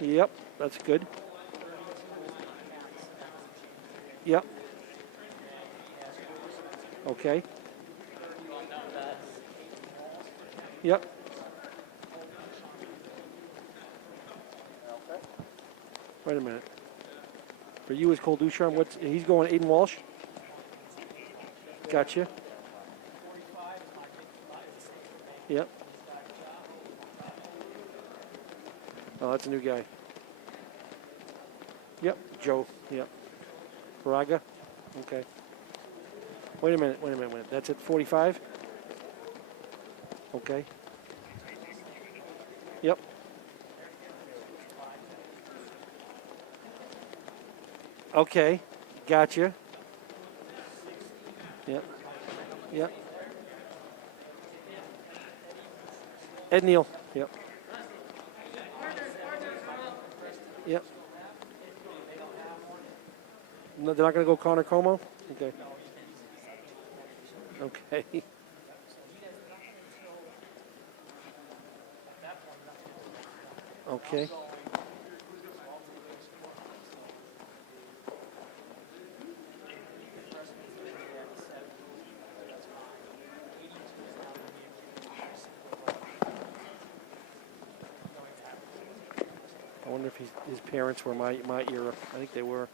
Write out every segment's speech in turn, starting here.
Yep, that's good. Yep. Okay. Yep. Wait a minute. For you is Cole Ducharme. He's going Aiden Walsh? Gotcha. Yep. Oh, that's a new guy. Yep, Joe. Yep. Braga. Okay. Wait a minute. That's at 45? Okay. Yep. Okay. Gotcha. Yep. Yep. Ed Neal. Yep. Yep. No, they're not going to go Connor Como? Okay. Okay. Okay. I wonder if his parents were my era. I think they were.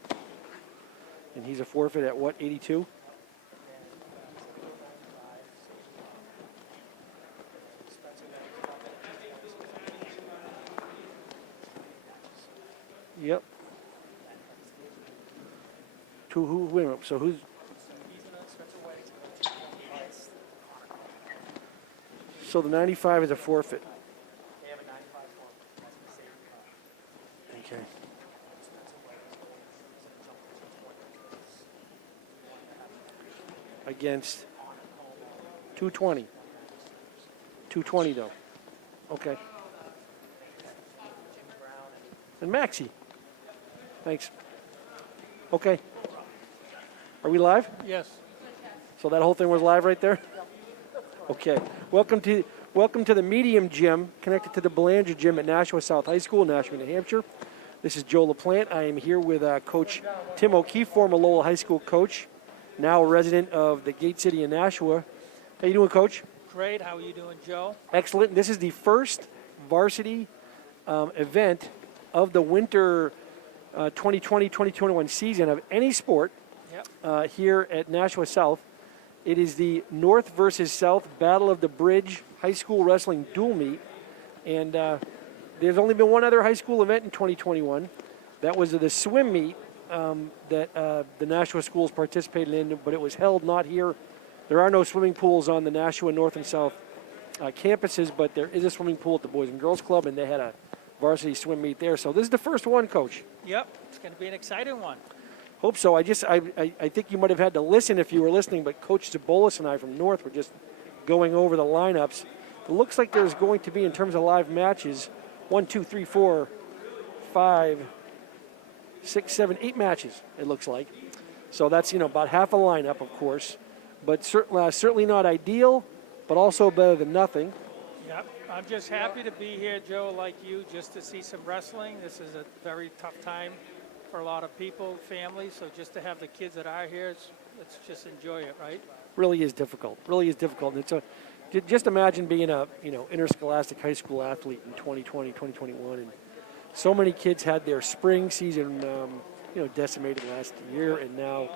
And he's a forfeit at what, 82? Yep. To who? Wait a minute. So who's? So the 95 is a forfeit. Okay. Against 220. 220 though. Okay. And Maxie. Thanks. Okay. Are we live? Yes. So that whole thing was live right there? Okay. Welcome to the Medium Gym, connected to the Belanger Gym at Nashua South High School, Nashua, New Hampshire. This is Joe LaPlante. I am here with Coach Tim O'Keefe, former Lowell High School coach, now a resident of the Gate City in Nashua. How you doing, Coach? Great. How are you doing, Joe? Excellent. This is the first varsity event of the winter 2020-2021 season of any sport here at Nashua South. It is the North versus South Battle of the Bridge High School Wrestling Dual Meet. And there's only been one other high school event in 2021. That was the swim meet that the Nashua schools participated in, but it was held not here. There are no swimming pools on the Nashua North and South campuses, but there is a swimming pool at the Boys and Girls Club, and they had a varsity swim meet there. So this is the first one, Coach. Yep. It's going to be an exciting one. Hope so. I think you might have had to listen if you were listening, but Coach Zabolis and I from North were just going over the lineups. It looks like there's going to be, in terms of live matches, 1, 2, 3, 4, 5, 6, 7, 8 matches, it looks like. So that's, about half a lineup, of course. But certainly not ideal, but also better than nothing. Yep. I'm just happy to be here, Joe, like you, just to see some wrestling. This is a very tough time for a lot of people, families. So just to have the kids that are here, let's just enjoy it, right? Really is difficult. And just imagine being a interscholastic high school athlete in 2020, 2021, and so many kids had their spring season decimated last year, and now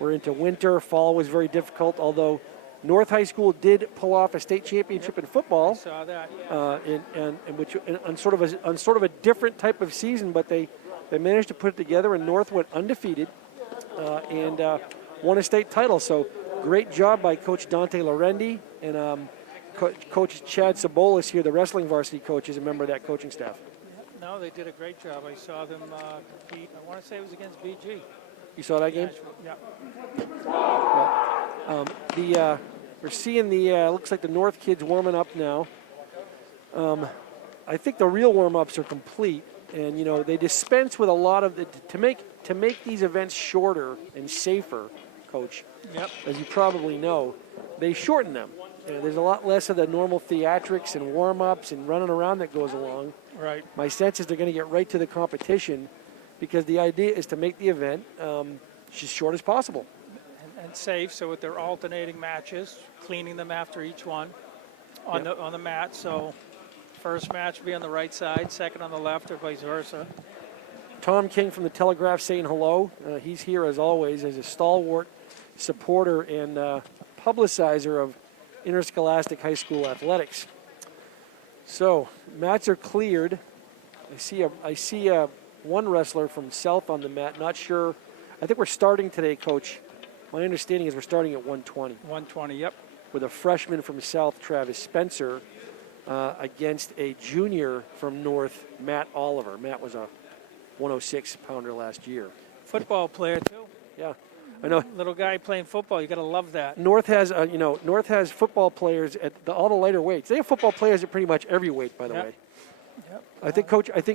we're into winter. Fall was very difficult, although North High School did pull off a state championship in football. I saw that. On sort of a different type of season, but they managed to put it together, and North went undefeated and won a state title. So great job by Coach Dante Lorendi and Coach Chad Sabolis here, the wrestling varsity coach, is a member of that coaching staff. No, they did a great job. I saw them compete. I want to say it was against BG. You saw that game? Yeah. We're seeing looks like the North kids warming up now. I think the real warm-ups are complete, and they dispense with a lot of to make these events shorter and safer, Coach. Yep. As you probably know, they shorten them. There's a lot less of the normal theatrics and warm-ups and running around that goes along. Right. My sense is they're going to get right to the competition because the idea is to make the event as short as possible. And safe, so with their alternating matches, cleaning them after each one on the mat. So first match will be on the right side, second on the left, or vice versa. Tom King from the Telegraph saying hello. He's here as always as a stalwart supporter and publicizer of interscholastic high school athletics. So mats are cleared. I see one wrestler from South on the mat. Not sure. I think we're starting today, Coach. My understanding is we're starting at 120. 120, yep. With a freshman from South, Travis Spencer, against a junior from North, Matt Oliver. Matt was a 106-pounder last year. Football player, too. Yeah, I know. Little guy playing football, you got to love that. North has, North has football players at all the lighter weights. They have football players at pretty much every weight, by the way. Yep. I think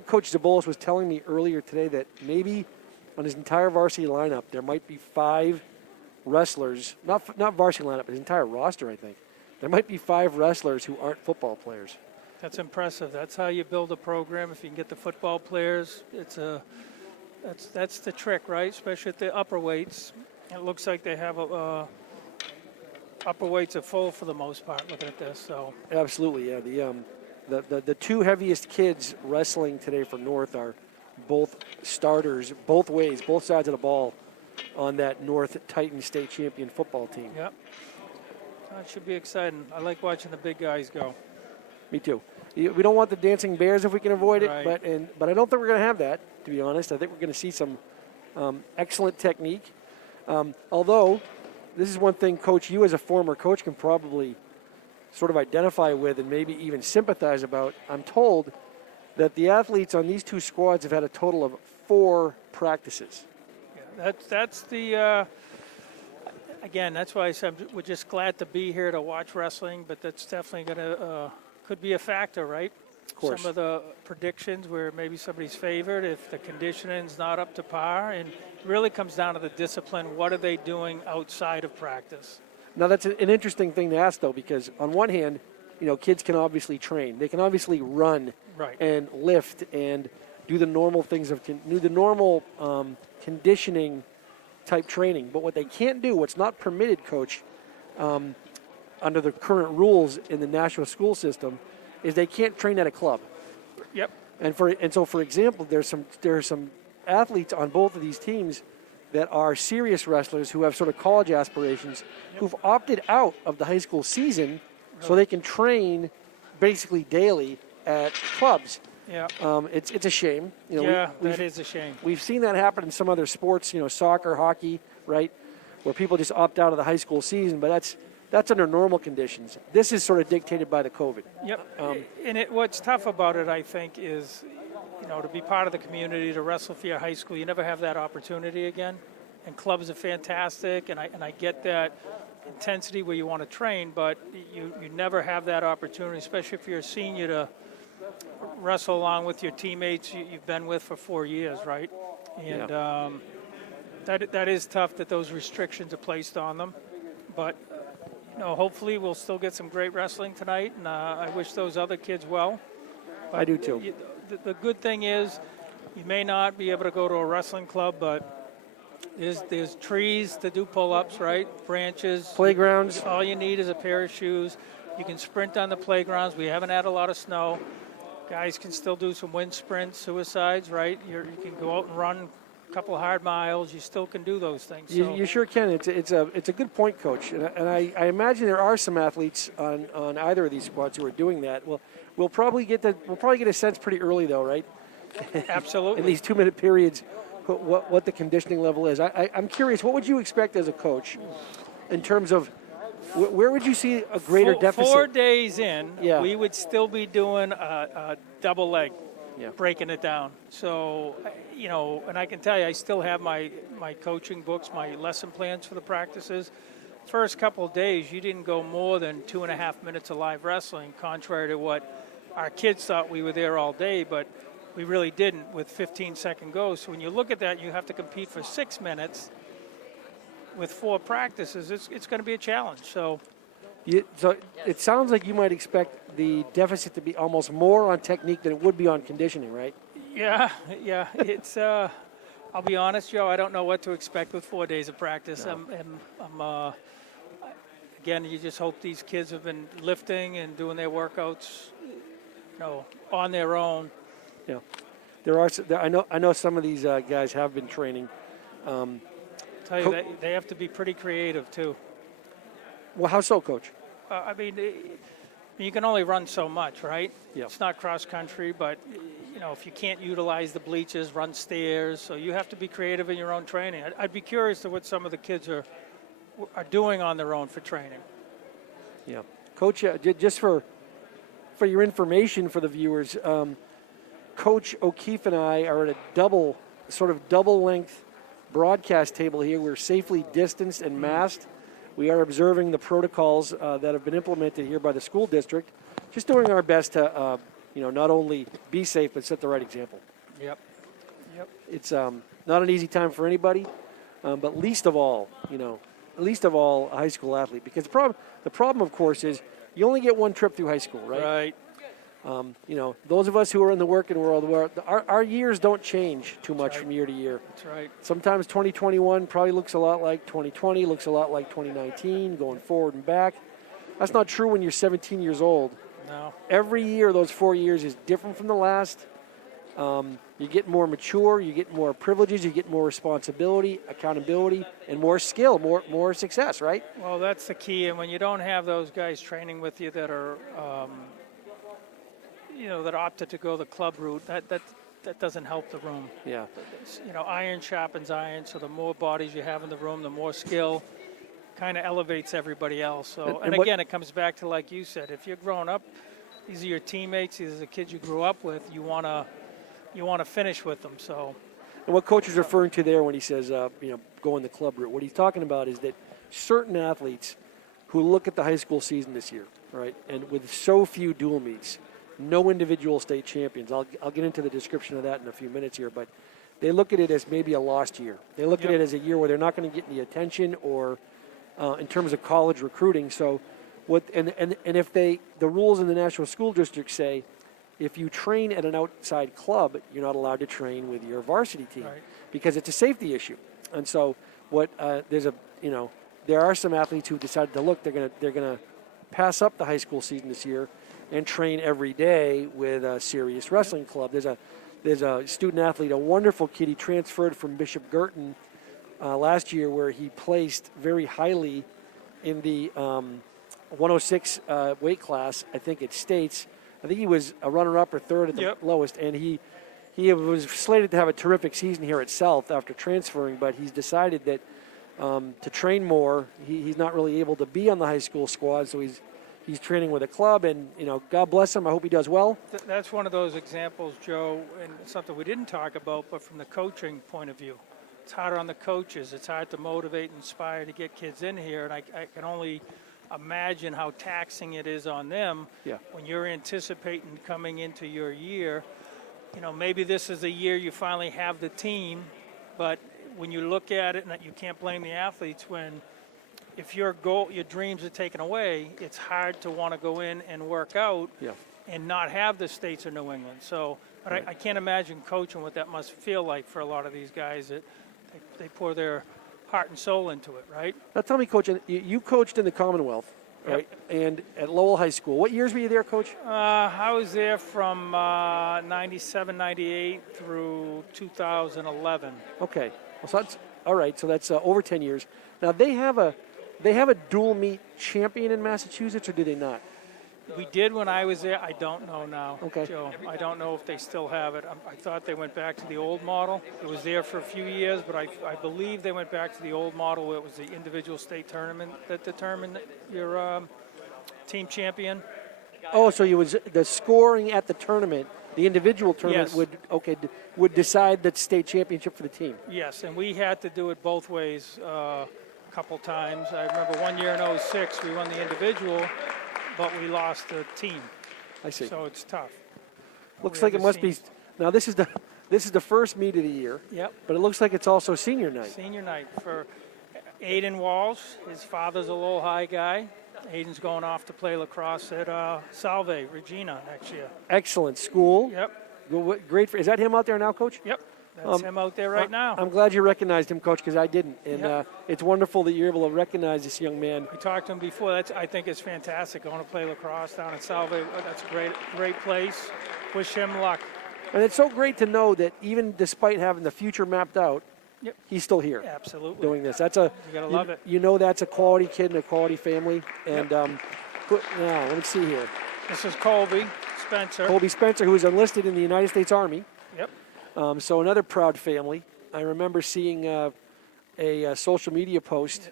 Coach Zabolis was telling me earlier today that maybe on his entire varsity lineup there might be 5 wrestlers, not varsity lineup, but his entire roster. I think there might be 5 wrestlers who aren't football players. That's impressive. That's how you build a program. If you can get the football players, that's the trick, right? Especially at the upper weights. It looks like they have upper weights are full for the most part. Looking at this, so Absolutely, yeah. The 2 heaviest kids wrestling today for North are both starters, both ways, both sides of the ball on that North Titan State champion football team. Yep. It should be exciting. I like watching the big guys go. Me too. We don't want the dancing bears if we can avoid it, Right. but I don't think we're going to have that, to be honest. I think we're going to see some excellent technique. Although, this is one thing, Coach, you as a former coach can probably sort of identify with and maybe even sympathize about. I'm told that the athletes on these 2 squads have had a total of 4 practices. Yeah, that's the again. That's why I said we're just glad to be here to watch wrestling. But that's definitely going to could be a factor, right? Of course. Some of the predictions where maybe somebody's favored if the conditioning's not up to par, and it really comes down to the discipline. What are they doing outside of practice? Now, that's an interesting thing to ask, though, because on one hand, kids can obviously train. They can obviously run Right. and lift and do the normal things do the normal conditioning type training. But what they can't do, what's not permitted, Coach, under the current rules in the Nashua school system, is they can't train at a club. Yep. And so, for example, there are some athletes on both of these teams that are serious wrestlers who have sort of college aspirations, who've opted out of the high school season so they can train basically daily at clubs. Yeah. It's a shame. That is a shame. We've seen that happen in some other sports, soccer, hockey, right, where people just opt out of the high school season, but that's under normal conditions. This is sort of dictated by the COVID. Yep. And what's tough about it, I think, is, to be part of the community, to wrestle for your high school, you never have that opportunity again. And clubs are fantastic, and I get that intensity where you want to train, but you never have that opportunity, especially if you're a senior, to wrestle along with your teammates you've been with for 4 years, right? And that is tough that those restrictions are placed on them. But hopefully we'll still get some great wrestling tonight, and I wish those other kids well. But I do too. The good thing is you may not be able to go to a wrestling club, but there's trees to do pull-ups, right? Branches. Playgrounds. All you need is a pair of shoes. You can sprint on the playgrounds. We haven't had a lot of snow. Guys can still do some wind sprints, suicides, right? You can go out and run a couple of hard miles. You still can do those things. So. You sure can. It's a good point, Coach. And I imagine there are some athletes on either of these squads who are doing that. Well, we'll probably get a sense pretty early, though, right? Absolutely. In these 2-minute periods, what the conditioning level is. I'm curious, what would you expect as a coach in terms of where would you see a greater deficit? 4 days in, Yeah. we would still be doing a double leg, Yeah. breaking it down. So, and I can tell you, I still have my coaching books, my lesson plans for the practices. First couple of days, you didn't go more than 2.5 minutes of live wrestling, contrary to what our kids thought we were there all day, but we really didn't with 15-second goes. So when you look at that, you have to compete for 6 minutes with 4 practices. It's going to be a challenge. So So it sounds like you might expect the deficit to be almost more on technique than it would be on conditioning, right? Yeah. It's. I'll be honest, Joe. I don't know what to expect with 4 days of practice. No. Again, you just hope these kids have been lifting and doing their workouts, on their own. Yeah, I know some of these guys have been training. Tell you that they have to be pretty creative too. Well, how so, Coach? You can only run so much, right? Yeah. It's not cross country, but if you can't utilize the bleachers, run stairs. So you have to be creative in your own training. I'd be curious to what some of the kids are doing on their own for training. Yeah, Coach. Just for your information for the viewers, Coach O'Keefe and I are at a double length broadcast table here. We're safely distanced and masked. We are observing the protocols that have been implemented here by the school district. Just doing our best to, not only be safe but set the right example. Yep. It's not an easy time for anybody, but least of all, a high school athlete. Because the problem, of course, is you only get one trip through high school, right? Right. Those of us who are in the working world, our years don't change too much from year to year. That's right. Sometimes 2021 probably looks a lot like 2020, looks a lot like 2019, going forward and back. That's not true when you're 17 years old. No. Every year, those 4 years is different from the last. You get more mature, you get more privileges, you get more responsibility, accountability, and more skill, more success, right? Well, that's the key. And when you don't have those guys training with you that are, that opted to go the club route, that doesn't help the room. Yeah. Iron sharpens iron. So the more bodies you have in the room, the more skill kind of elevates everybody else. So, and again, it comes back to, like you said, if you're growing up, these are your teammates, these are the kids you grew up with, you want to finish with them. So, and what Coach is referring to there when he says, go in the club route, what he's talking about is that certain athletes who look at the high school season this year, right, and with so few dual meets, no individual state champions. I'll get into the description of that in a few minutes here, but they look at it as maybe a lost year. They look at it as a year where they're not going to get any attention or in terms of college recruiting. So if the rules in the National School District say if you train at an outside club, you're not allowed to train with your varsity team because it's a safety issue. And so there are some athletes who decided to look. They're gonna pass up the high school season this year and train every day with a serious wrestling club. There's a student athlete, a wonderful kid. He transferred from Bishop Girton last year, where he placed very highly in the 106 weight class. I think it states. I think he was a runner-up or third at the lowest, and he was slated to have a terrific season here at South after transferring, but he's decided that to train more, he's not really able to be on the high school squad, so he's training with a club, and God bless him. I hope he does well. That's one of those examples, Joe, and something we didn't talk about, but from the coaching point of view. It's harder on the coaches. It's hard to motivate and inspire to get kids in here, and I can only imagine how taxing it is on them when you're anticipating coming into your year. Maybe this is the year you finally have the team, but when you look at it, and you can't blame the athletes when if your dreams are taken away, it's hard to want to go in and work out and not have the States of New England. So, but I can't imagine coaching what that must feel like for a lot of these guys that they pour their heart and soul into it, right? Now tell me, Coach, you coached in the Commonwealth, right? And at Lowell High School. What years were you there, Coach? I was there from 97, 98 through 2011. Okay. Well, so that's all right. So that's over 10 years. Now they have a dual meet champion in Massachusetts, or do they not? We did when I was there. I don't know now, okay. Joe. I don't know if they still have it. I thought they went back to the old model. It was there for a few years, but I believe they went back to the old model where it was the individual state tournament that determined your team champion. Oh, so it was the scoring at the tournament, the individual tournament would decide the state championship for the team. Yes, and we had to do it both ways a couple times. I remember one year in 06 we won the individual, but we lost the team. I see. So it's tough. Looks like it must be. Now this is the first meet of the year. Yep. But it looks like it's also senior night. Senior night for Aiden Walsh. His father's a Lowell High guy. Aiden's going off to play lacrosse at Salve, Regina, next year. Excellent school. Yep. Great. Is that him out there now, Coach? Yep. That's him out there right now. I'm glad you recognized him, Coach, because I didn't. And Yep. It's wonderful that you're able to recognize this young man. We talked to him before. I think it's fantastic going to play lacrosse down in Salve. That's a great place. Wish him luck. And it's so great to know that even despite having the future mapped out, Yep. he's still here Absolutely. doing this. You gotta love it. You know that's a quality kid and a quality family. And now, let me see here. This is Colby Spencer. Colby Spencer, who is enlisted in the United States Army. Yep. So another proud family. I remember seeing a social media post,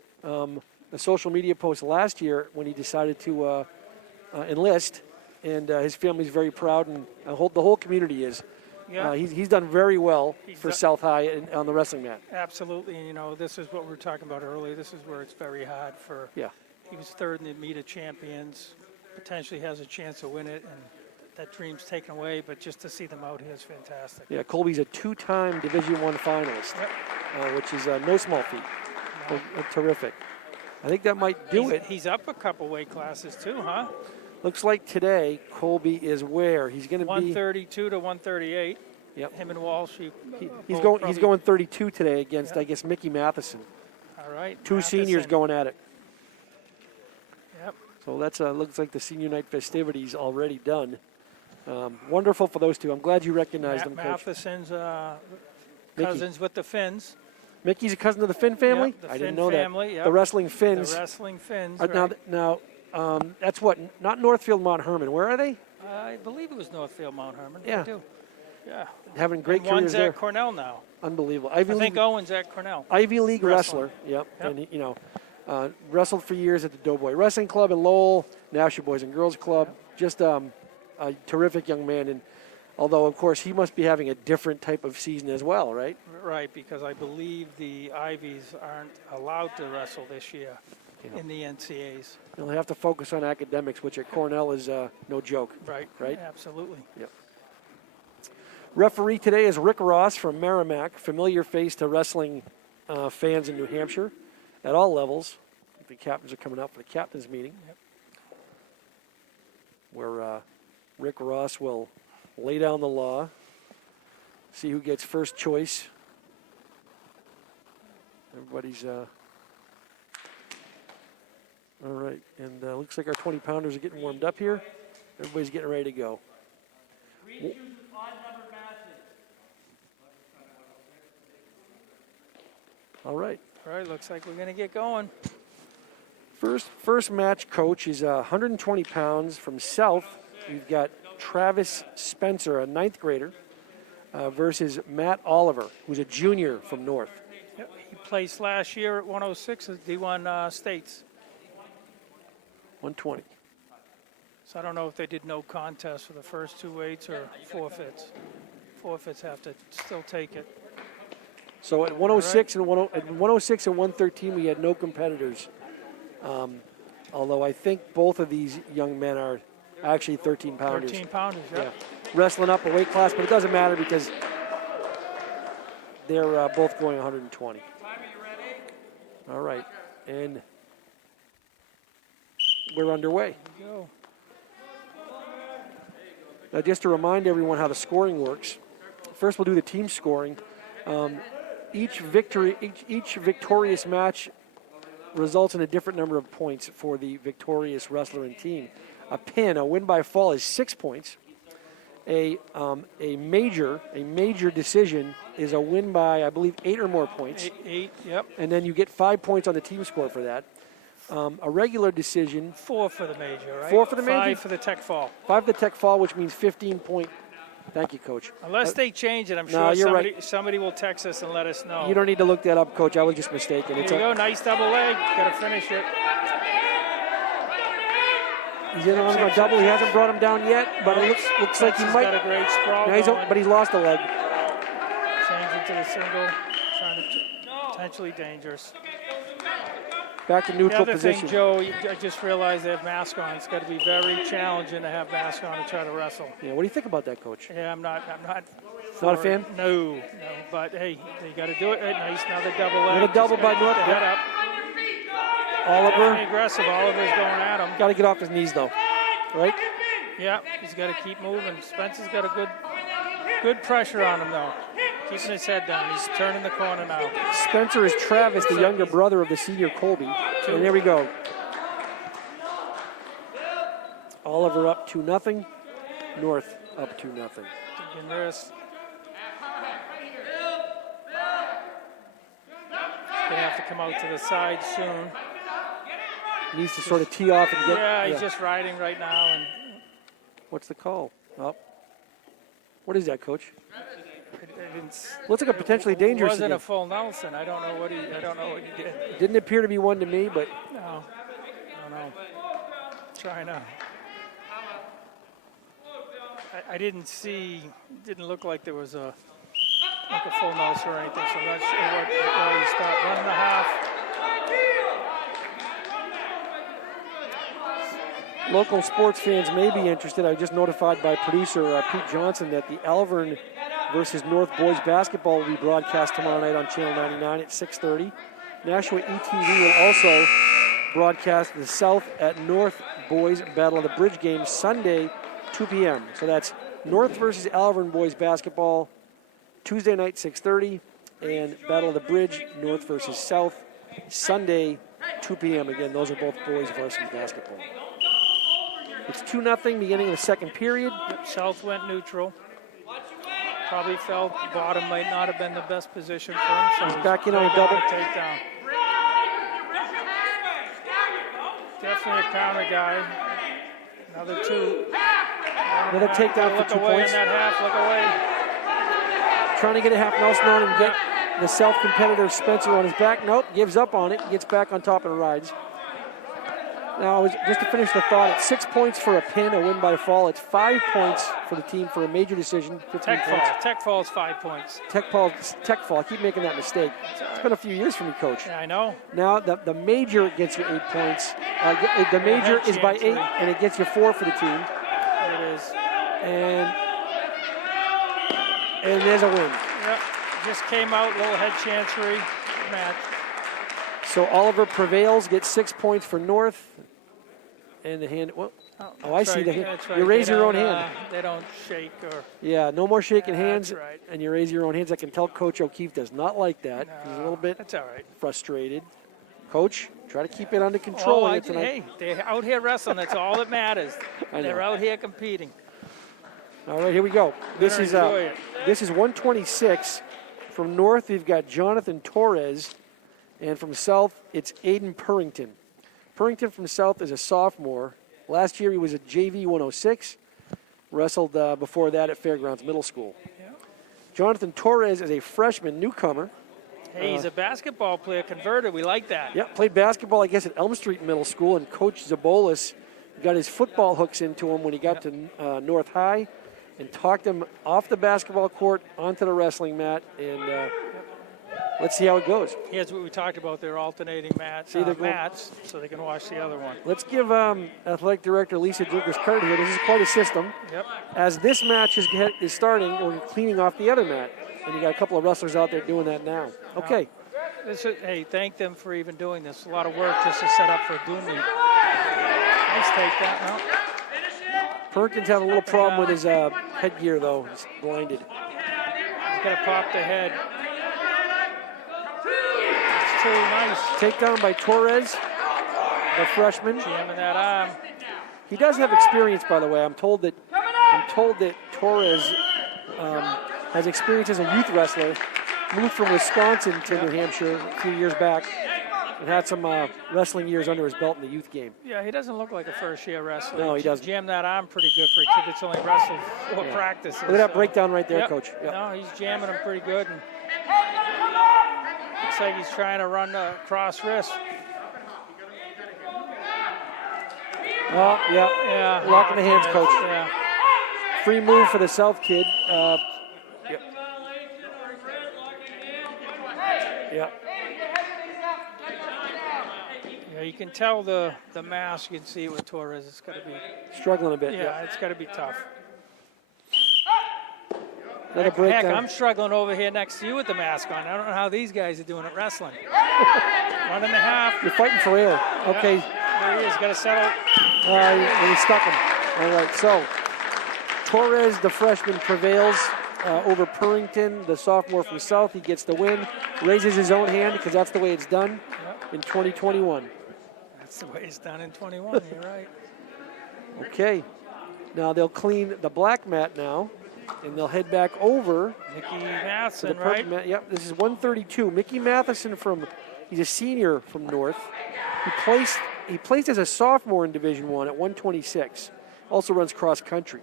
last year when he decided to enlist, and his family's very proud, and the whole community is. Yeah. He's done very well for done- South High on the wrestling mat. Absolutely. And, this is what we were talking about earlier. This is where it's very hard for. Yeah. He was third in the meet of champions. Potentially has a chance to win it, and that dream's taken away. But just to see them out here is fantastic. Yeah, Colby's a two-time Division I finalist, Yep. which is no small feat. Terrific. I think that might do it. He's up a couple weight classes too, huh? Looks like today Colby is where he's going to be. 132 to 138. Yep. Him and Walsh. He's going 32 today against I guess Mickey Matheson. All right. Two seniors Matheson. going at it. Yep. So that's looks like the senior night festivities already done. Wonderful for those two. I'm glad you recognized them, Coach. Matheson's cousins with the Finns. Mickey's a cousin of the Finn family? Yep, the I didn't Finn know family, that. yep. The wrestling Finns. The wrestling Finns. Now, that's what? Not Northfield, Mount Herman. Where are they? I believe it was Northfield, Mount Herman. Yeah. I do. Yeah. Having great And careers one's there. at Cornell now. Unbelievable. I think Owen's at Cornell. Ivy League Wrestler. wrestler. Yep. Yep. And wrestled for years at the Doughboy Wrestling Club in Lowell, Nashua Boys and Girls Club. Just a terrific young man. And although of course he must be having a different type of season as well, right? Right, because I believe the Ivies aren't allowed to wrestle this year in the NCAs. He'll have to focus on academics, which at Cornell is no joke. Right. Right? Absolutely. Yep. Referee today is Rick Ross from Merrimack, familiar face to wrestling fans in New Hampshire at all levels. The captains are coming out for the captains meeting, where Rick Ross will lay down the law, see who gets first choice. Everybody's all right, and looks like our 20-pounders are getting warmed up here. Everybody's getting ready to go. All right. All right, looks like we're going to get going. First match, Coach, is 120 pounds from South. We've got Travis Spencer, a ninth grader, versus Matt Oliver, who's a junior from North. Yep. He placed last year at 106 at D1 States. 120. So I don't know if they did no contest for the first two weights or forfeits. Forfeits have to still take it. So at 106 and 106 and 113, we had no competitors. Although I think both of these young men are actually 13 pounders. 13 pounders, Yeah, wrestling up a weight class, but it doesn't matter because they're both going 120. All right, and we're underway. There you go. Now, just to remind everyone how the scoring works, first we'll do the team scoring. Each victorious match results in a different number of points for the victorious wrestler and team. A win by fall, is 6 points. A major decision is a win by, I believe, 8 or more points. Eight, yep. And then you get 5 points on the team score for that. A regular decision. 4 for the major, right? 4 for the major? 5 for the tech fall. 5 the tech fall, which means 15 point. Thank you, Coach. Unless they change it, I'm No, sure you're right. somebody will text us and let us know. You don't need to look that up, Coach. I was just mistaken. There you go. Nice double leg. Got to finish it. He's in on a double. He hasn't brought him down yet, but it looks like he He's might. got a great sprawl No, but he's lost a leg. Changing to the single. Trying to potentially dangerous. Back to The neutral other position. thing, Joe, I just realized they have mask on. It's got to be very challenging to have mask on to try to wrestle. Yeah, what do you think about that, Coach? Yeah, I'm not. Not a fan? No. But hey, they got to do it. Nice, another double leg. Another double Just gotta by North. keep the head up. Oliver. Definitely aggressive. Oliver's going at him. Got to get off his knees, though. Right? Yeah, he's got to keep moving. Spencer's got a good pressure on him, though. Keeping his head down. He's turning the corner now. Spencer is Travis, the younger brother of the senior Colby. And there we go. Oliver up 2-0. North up 2-0. Generous. Gonna have to come out to the side soon. Needs to sort of tee off and get. Yeah, he's just riding right now. And what's the call? Oh. What is that, Coach? I didn't, looks like a potentially dangerous. It wasn't again. a full Nelson. I don't know what he did. Didn't appear to be one to me, but no, I don't know. Try now. I didn't see. Didn't look like there was a full Nelson or anything. So I'm not sure why you stopped. 1.5. local sports fans may be interested. I was just notified by producer Pete Johnson that the Alvern versus North boys basketball will be broadcast tomorrow night on Channel 99 at 6:30. NashuaETV will also broadcast the South at North boys Battle of the Bridge game Sunday, 2 p.m. So that's North versus Alvern boys basketball Tuesday night, 6:30, and Battle of the Bridge, North versus South, Sunday, 2 p.m. Again, those are both boys varsity basketball. It's 2-0 beginning of the second period. South went neutral. Probably felt bottom might not have been the best position for him. So he's back in on a double takedown. Definitely a counter guy. Another two. Another takedown for 2 points. In that half, look away. Trying to get a half Nelson on and get the self-competitor Spencer on his back. Nope, gives up on it. Gets back on top and rides. Now, just to finish the thought, it's 6 points for a pin, a win by fall. It's 5 points for the team for a major decision. 15 Tech points. fall. Tech fall is 5 points. Tech fall. I keep making that mistake. It's been a few years for me, Coach. Yeah, I know. Now, the major gets you 8 points. The major is by 8, and it gets you 4 for the team. There it is. And there's a win. Yep. Just came out, little head chancery match. So Oliver prevails, gets 6 points for North. And the hand, well, I see the hand. Right. You raise your own hand. They don't shake or. Yeah, no more shaking hands. That's right. And you raise your own hands. I can tell Coach O'Keefe does not like that. No, he's a little bit that's all right. frustrated. Coach, try to keep it under control here tonight. Hey, they're out here wrestling. That's all that matters. I know. They're out here competing. All right, here we go. This is 126. From North, we've got Jonathan Torres. And from South, it's Aiden Purrington. Purrington from South is a sophomore. Last year he was a JV 106. Wrestled before that at Fairgrounds Middle School. Yeah. Jonathan Torres is a freshman newcomer. Hey, he's a basketball player converted. We like that. Yeah, played basketball, I guess, at Elm Street Middle School. And Coach Zabolis got his football hooks into him when he got to North High and talked him off the basketball court onto the wrestling mat. And let's see how it goes. Here's what we talked about. They're alternating mats so they can watch the other one. Let's give Athletic Director Lisa Drinkers credit here. This is quite a system. Yep. As this match is starting, we're cleaning off the other mat. And you got a couple of wrestlers out there doing that now. Okay. Hey, thank them for even doing this. A lot of work just to set up for a Doom meet. Nice takedown. No. Perkins having a little problem with his headgear, though. He's blinded. He's got to pop the head. That's too nice. Takedown by Torres, the freshman. Jamming that arm. He does have experience, by the way. I'm told that Torres has experience as a youth wrestler. Moved from Wisconsin to New Hampshire a few years back and had some wrestling years under his belt in the youth game. Yeah, he doesn't look like a first-year wrestler. No, he doesn't. Jammed that arm pretty good for a kid that's only wrestled 4 practices. Look at that breakdown right there, Coach. Yep. No, he's jamming him pretty good. And looks like he's trying to run cross wrist. Oh, yeah. Locking the hands, Coach. Yeah. Free move for the South kid. Yeah. Yeah, you can tell the mass. You can see it with Torres. It's got to be Struggling a bit. Yeah, it's got to be tough. Another Heck, breakdown. I'm struggling over here next to you with the mask on. I don't know how these guys are doing at wrestling. 1.5. You're fighting for air. Okay. There he is. Got to settle. He stuck him. All right, so Torres, the freshman, prevails over Purrington, the sophomore from South. He gets the win, raises his own hand because that's the way it's done in 2021. That's the way it's done in 21. You're right. Okay. Now they'll clean the black mat now, and they'll head back over Mickey to the Matheson, purple right? mat. Yep, this is 132. Mickey Matheson he's a senior from North. He placed as a sophomore in Division I at 126. Also runs cross country.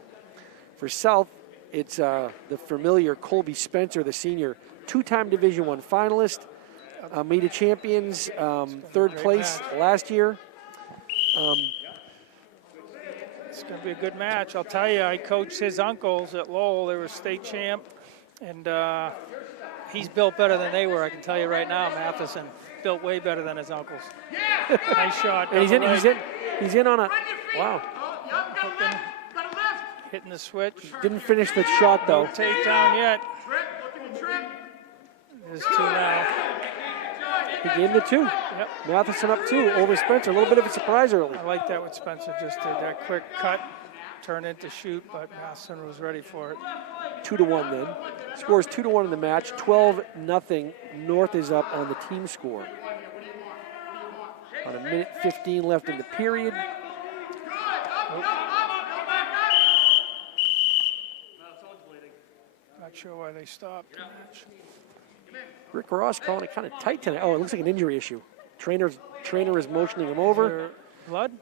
For South, it's the familiar Colby Spencer, the senior, two-time Division I finalist, made it champions, third place last year. It's going to be a good match. I'll tell you, I coached his uncles at Lowell. They were state champ, and he's built better than they were. I can tell you right now, Matheson built way better than his uncles. Nice shot. And he's in on a, wow. Hooking, hitting the switch. Didn't finish the shot though. No takedown yet. There's two now. He gave the two. Yep. Matheson up two over Spencer. A little bit of a surprise early. I like that what Spencer just did. That quick cut, turn into shoot, but Matheson was ready for it. 2-1 then. Scores 2-1 in the match. 12-0. North is up on the team score. About a minute 15 left in the period. Not sure why they stopped the match. Rick Ross calling it kind of tight tonight. Oh, it looks like an injury issue. Trainer is motioning him over. There blood?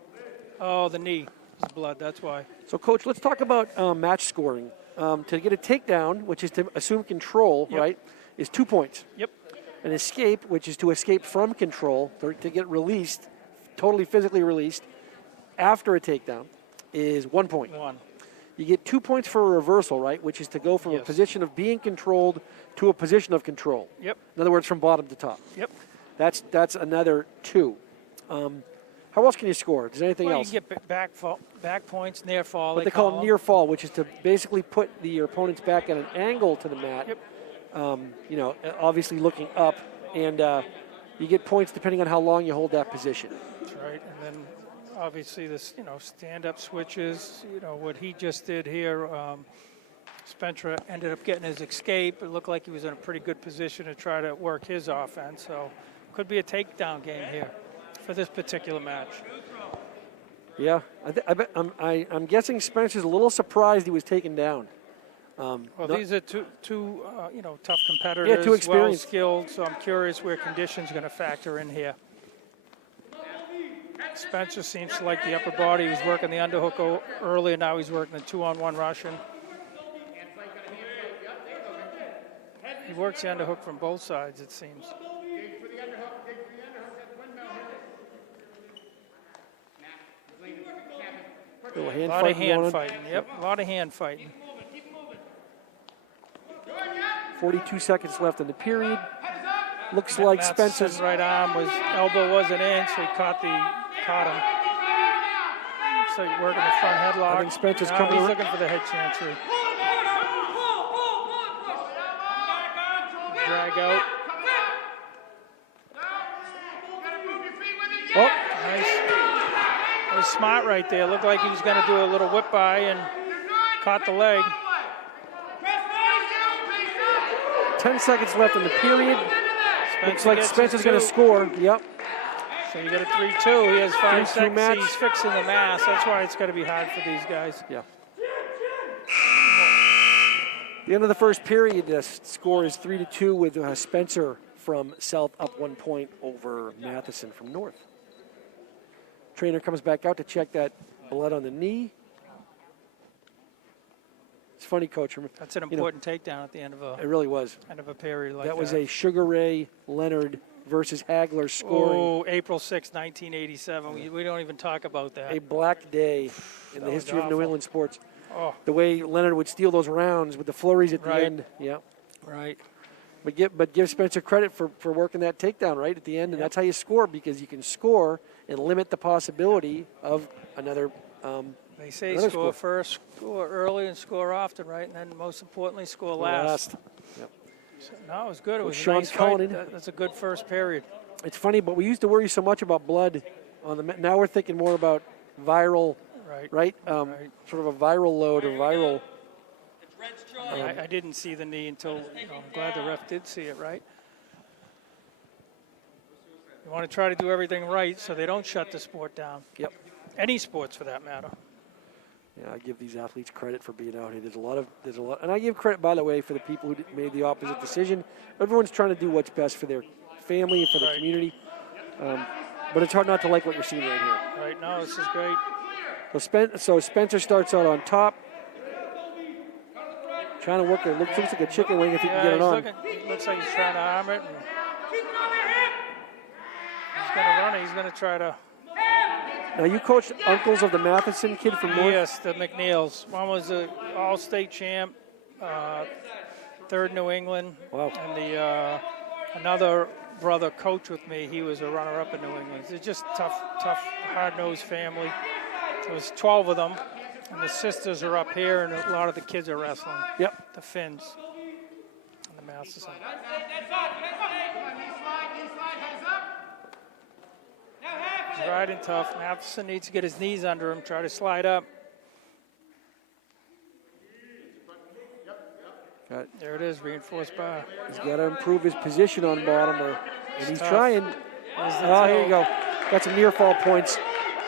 Oh, the knee. It's blood, that's why. So, Coach, let's talk about match scoring. To get a takedown, which is to assume control, Yep. right, is 2 points. Yep. An escape, which is to escape from control, to get released, totally physically released, after a takedown, is 1 point. 1. You get 2 points for a reversal, right, which is to go from a Yes. position of being controlled to a position of control. Yep. In other words, from bottom to top. Yep. That's another 2. How else can you score? Is there anything Well, else? you get back points, near fall. What they call them. near fall, which is to basically put your opponent's back at an angle to the mat. Yep. Obviously looking up, and you get points depending on how long you hold that position. That's right. And then obviously this, stand-up switches, what he just did here. Spencer ended up getting his escape. It looked like he was in a pretty good position to try to work his offense. So could be a takedown game here for this particular match. Yeah, I'm guessing Spencer's a little surprised he was taken down. These are two tough competitors, Yeah, too experienced. well-skilled, so I'm curious where conditions are going to factor in here. Spencer seems to like the upper body. He was working the underhook earlier. Now he's working the 2-on-1 Russian. He works the underhook from both sides, it seems. A A lot of hand fighting. Yep, a lot of hand fighting. 42 seconds left in the period. Looks like Matheson's Spencer's right arm elbow wasn't in, so he caught him. So he's working the front headlock. I think Spencer's Now coming he's around. looking for the head chancery. Drag out. Oh, Nice. That was smart right there. Looked like he was going to do a little whip by and caught the leg. 10 seconds left in the period. Looks like gets Spencer's his going to 2. score. Yep. So you got a 3-2. He has 5 3-2 seconds. match. He's fixing the mass. That's why it's going to be hard for these guys. Yeah. The end of the first period, the score is 3-2 with Spencer from South up 1 point over Matheson from North. Trainer comes back out to check that blood on the knee. It's funny, Coach. That's an important takedown at the end of It really was. a period like that. That was a Sugar Ray Leonard versus Hagler scoring. Oh, April 6, 1987. We don't even talk about that. A black day in the was history of New awful. England sports. Oh, The way Leonard would steal those rounds with the flurries at the Right. end. Yeah. right. But give Spencer credit for working that takedown right at the end, and that's how you score, because you can score and limit the possibility of another They say Another score score. first, score early, and score often, right? And then most importantly, score last. Yep. So, no, it was good. It was a Sean nice Cullen. fight. That's a good first period. It's funny, but we used to worry so much about blood on the. Now we're thinking more about viral, Right. right? Right. Sort of a viral load or viral. I didn't see the knee until, I'm glad the ref did see it, right? You want to try to do everything right so they don't shut the sport down. Yep. Any sports for that matter. Yeah, I give these athletes credit for being out here. There's a lot, and I give credit, by the way, for the people who made the opposite decision. Everyone's trying to do what's best for their family and for the Right. community. But it's hard not to like what you're seeing right here. Right, no, this is great. So Spencer starts out on top. Trying to work it. Looks like a chicken wing if he can get it on. Looks like he's trying to arm it. And he's going to run it. He's going to try to. Now, you coached uncles of the Matheson kid from North? Yes, the McNeils. One was an all-state champ, third New England. Wow. And the another brother coached with me. He was a runner-up in New England. It's just tough, hard-nosed family. There was 12 of them, and the sisters are up here, and a lot of the kids are wrestling. Yep. The Finns and the Matheson. He's riding tough. Matheson needs to get his knees under him, try to slide up. There it is, reinforced bar. He's got to improve his position on bottom, and he's tough. trying. Oh, here you go. Got some near fall points.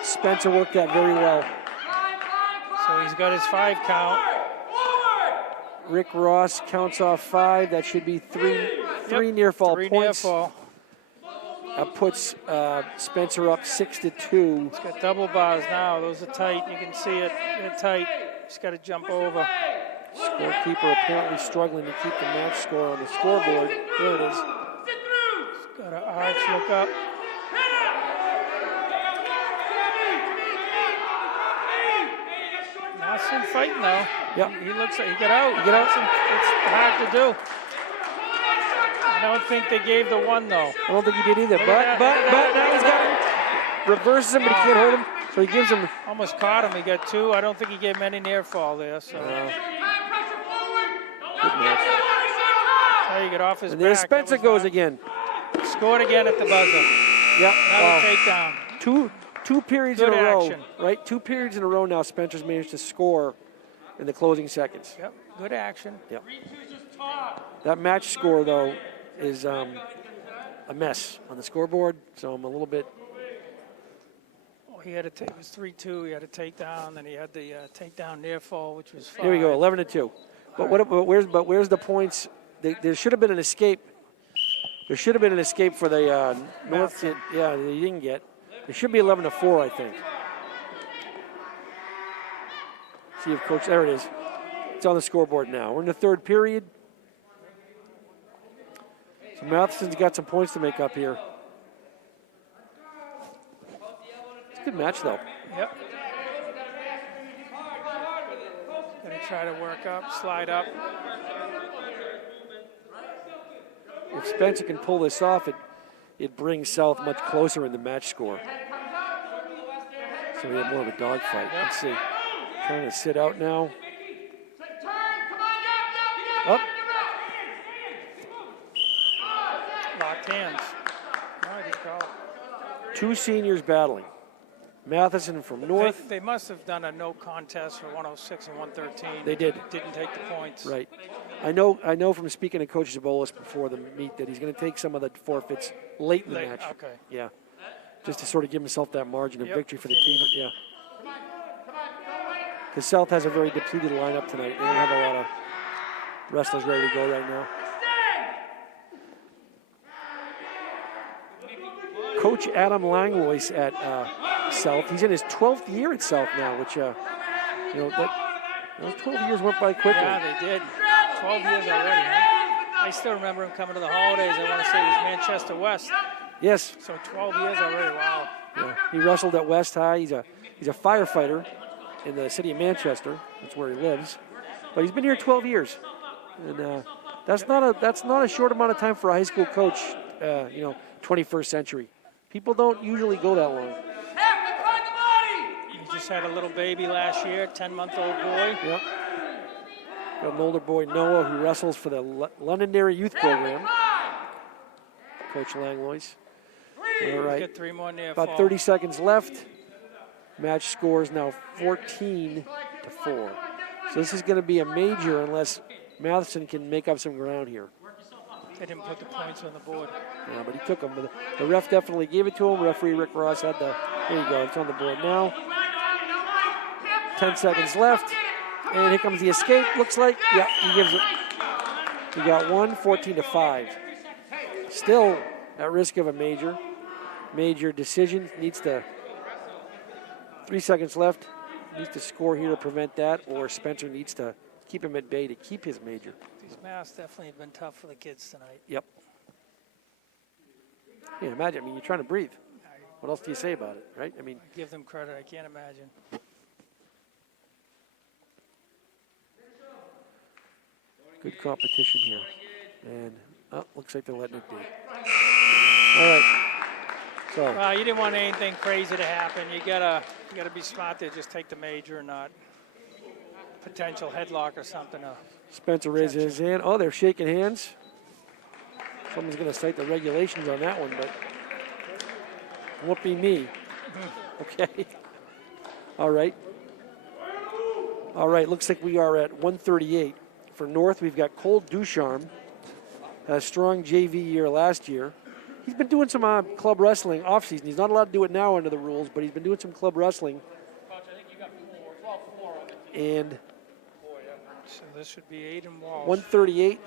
Spencer worked that very well. So he's got his 5 count. Rick Ross counts off 5. That should be three near fall 3 points. near fall. That puts Spencer up 6-2. He's got double bars now. Those are tight. You can see it. They're tight. He's got to jump over. Scorekeeper apparently struggling to keep the match score on the scoreboard. There it is. He's got to arch, look up. Matheson fighting though. Yep. He looks like he got out. He got out. It's hard to do. I don't think they gave the 1 though. I don't think he did either. But now he's got him. Reverses him, but he can't hold him. So he gives him. Almost caught him. He got 2. I don't think he gave him any near fall there. So Good match. how you get off his And back. there Spencer That was goes not- again. Scored again at the buzzer. Yep. Another Wow. takedown. Two periods Good in a row, action. right? 2 periods in a row now. Spencer's managed to score in the closing seconds. Yep. Good action. Yep. That match score though is a mess on the scoreboard, so I'm a little bit. Oh, he had it was 3-2. He had a takedown, then he had the takedown near fall, which was 5. Here we go, 11-2. But where's the points? There should have been an escape. There should have been an escape for the North kid. Yeah, they didn't get. It should be 11-4, I think. See if coach. There it is. It's on the scoreboard now. We're in the 3rd period. So Matheson's got some points to make up here. It's a good match, though. Yep. Gonna try to work up, slide up. If Spencer can pull this off, it brings South much closer in the match score. So we have more of a dogfight. Let's see. Trying to sit out now. Up. Locked hands. No, I didn't call it. 2 seniors battling. Matheson from North. They must have done a no contest for 106 and 113. They did. Didn't take the points. Right. I know from speaking to Coach Zabolis before the meet that he's going to take some of the forfeits late in the match. Okay. Yeah. Just to sort of give himself that margin of Yep. victory for the team. Yeah. Because South has a very depleted lineup tonight. They don't have a lot of wrestlers ready to go right now. Coach Adam Langlois at South. He's in his 12th year at South now, which, those 12 years went by quickly. Yeah, they did. 12 years already, huh? I still remember him coming to the holidays. I want to say it was Manchester West. Yes. So 12 years already, wow. Yeah. He wrestled at West High. He's a firefighter in the city of Manchester. That's where he lives. But he's been here 12 years. And that's not a short amount of time for a high school coach, 21st century. People don't usually go that long. He just had a little baby last year, 10-month-old boy. Yep. Got an older boy, Noah, who wrestles for the Londonderry Youth Program. Coach Langlois. All right. Get 3 more near About fall. 30 seconds left. Match score is now 14-4. So this is going to be a major unless Matheson can make up some ground here. They didn't put the points on the board. Yeah, but he took them. The ref definitely gave it to him. Referee Rick Ross had the, there you go, it's on the board now. 10 seconds left. And here comes the escape, looks like. Yeah, he gives it. We got 14-5. Still at risk of a major decision. Needs to, 3 seconds left. Needs to score here to prevent that, or Spencer needs to keep him at bay to keep his major. These masks definitely have been tough for the kids tonight. Yep. Yeah, imagine, I mean, you're trying to breathe. What else do you say about it, right? I mean, I give them credit, I can't imagine. good competition here. And, looks like they're letting it be. All right. So, Well, you didn't want anything crazy to happen. You gotta be smart there. Just take the major and not potential headlock or something. Spencer raises his hand. Oh, they're shaking hands. Someone's going to cite the regulations on that one, but it won't be me. Okay. All right. All right, looks like we are at 138. For North, we've got Cole Ducharme. Had a strong JV year last year. He's been doing some club wrestling off-season. He's not allowed to do it now under the rules, but he's been doing some club wrestling. And So this should be Aiden Walsh. 138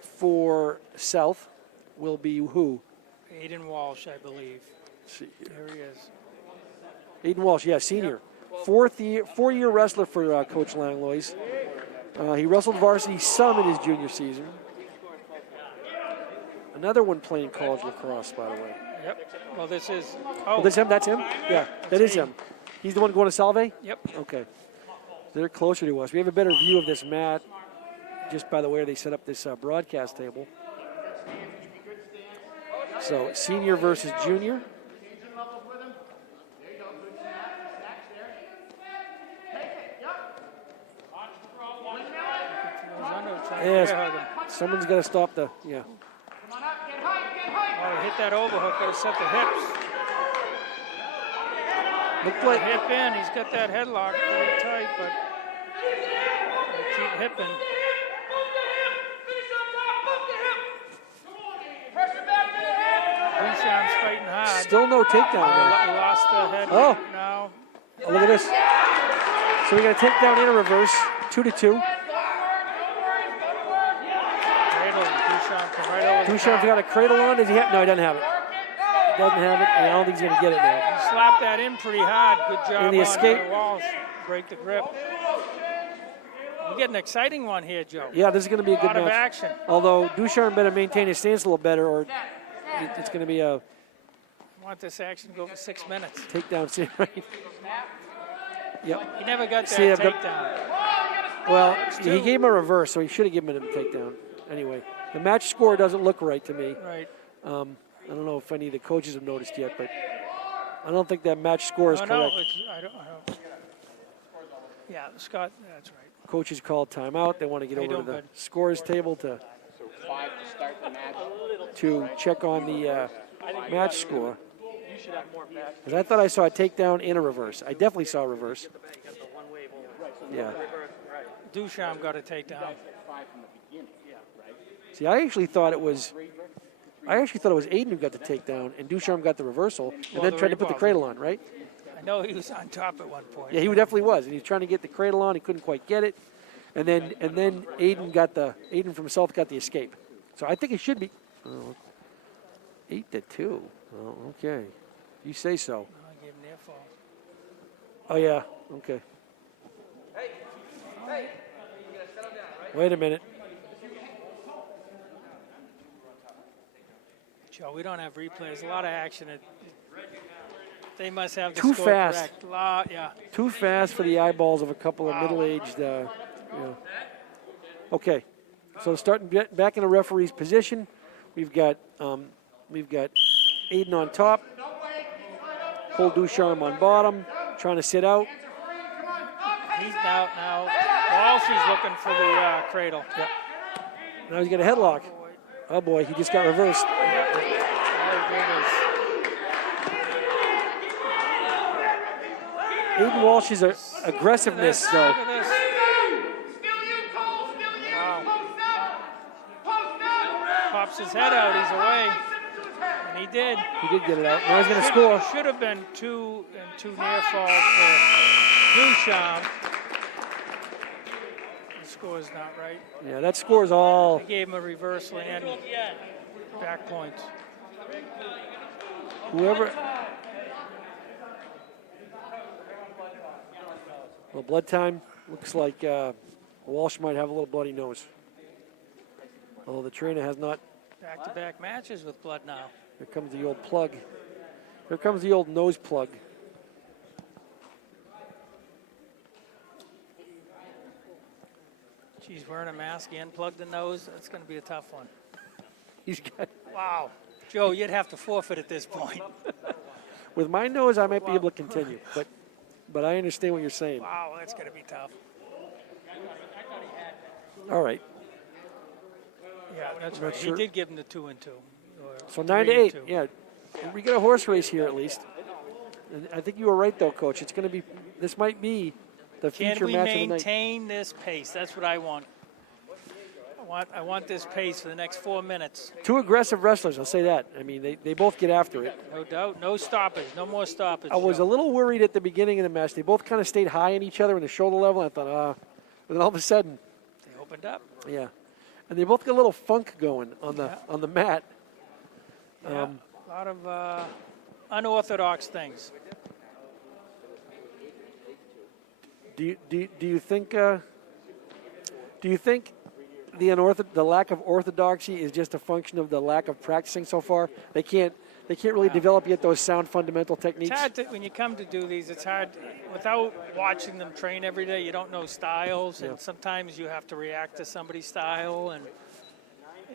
for South will be who? Aiden Walsh, I believe. Let's see here. There he is. Aiden Walsh, yeah, senior. Four-year wrestler for Coach Langlois. He wrestled varsity some in his junior season. Another one playing college lacrosse, by the way. Yep. Well, this is. Oh, that's him? That's him? Yeah, that is him. He's the one going to Salve? Yep. Okay. They're closer to us. We have a better view of this mat just by the way they set up this broadcast table. So, senior versus junior. Yes, someone's got to stop the, yeah. Oh, he hit that overhook. Got to set the hips. Looked like Hip in. He's got that headlock very tight, but gotta keep hipping. Ducham's fighting hard. still no takedown there. He lost the head. Oh. Now. Oh, look at this. So we got a takedown and a reverse, 2-2. Ducham's got a cradle on. Does he have? No, he doesn't have it. He doesn't have it, and I don't think he's going to get it now. He slapped that in pretty hard. Good job And the escape. on Walsh. Break the grip. We get an exciting one here, Joe. Yeah, this is going to be a A good lot of match. action. Although Ducharme better maintain his stance a little better, or it's going to be a I want this action to go for 6 minutes. takedown scene, right? Yep. He never got that See, I've got- takedown. Well, he gave him a reverse, so he should have given him a takedown. Anyway, the match score doesn't look right to me. Right. I don't know if any of the coaches have noticed yet, but I don't think that match score is No, correct. I don't. Yeah, Scott, that's right. Coaches called timeout. They want to get How you over to doing, the bud? scores table to check on the match score. Because I thought I saw a takedown and a reverse. I definitely saw a reverse. Yeah. Duchamp got a takedown. See, I actually thought it was Aiden who got the takedown and Ducharme got the reversal and Well, then the tried to put the revolver. cradle on, right? I know he was on top at one point. Yeah, he definitely was, and he was trying to get the cradle on. He couldn't quite get it, and then Aiden from South got the escape. So I think it should be 8-2. Oh, okay, you say so. I gave him near fall. Oh yeah, okay. Wait a minute. Joe, we don't have replays. A lot of action. They must have the Too score fast. correct. Yeah. Too fast for the eyeballs of a couple of middle-aged. Okay, so starting back in the referee's position, we've got Aiden on top, Cole Ducharme on bottom, trying to sit out. He's now Walsh is looking for the cradle. Yeah. Now he's got a headlock. Oh boy, he just got reversed. Oh, goodness. Aiden Walsh's aggressiveness, Look though. at this. Wow. Pops his head out, he's away. And he did. He did get it out. Now he's going to score. Should have been two near falls for Duchamp. The score's not right. Yeah, that score's all. They gave him a reversal and back points. Whoever. Well, blood time. Looks like Walsh might have a little bloody nose. Although the trainer has not. Back-to-back matches with blood now. Here comes the old plug. Here comes the old nose plug. Geez, wearing a mask, you unplug the nose, that's going to be a tough one. He's got. Wow. Joe, you'd have to forfeit at this point. With my nose, I might be able to continue, but I understand what you're saying. Wow, that's going to be tough. All right. Yeah, that's Not right. sure. He did give him the 2 and 2. So 9 to 3 and 8. 2. Yeah, we get a horse race here at least. And I think you were right though, Coach. It's going to be. This might be the Can feature we match of the night. maintain this pace? That's what I want. I want this pace for the next 4 minutes. Two aggressive wrestlers. I'll say that. I mean, they both get after it. No doubt. No stoppage. No more stoppage. I was Joe. a little worried at the beginning of the match. They both kind of stayed high in each other in the shoulder level. I thought, but then all of a sudden, They opened up. yeah, and they both got a little funk going on the mat. Yeah. A lot of unorthodox things. Do you think the lack of orthodoxy is just a function of the lack of practicing so far? They can't really develop yet those sound fundamental techniques. It's hard to, when you come to do these, it's hard without watching them train every day. You don't know styles, and sometimes you have to react to somebody's style. And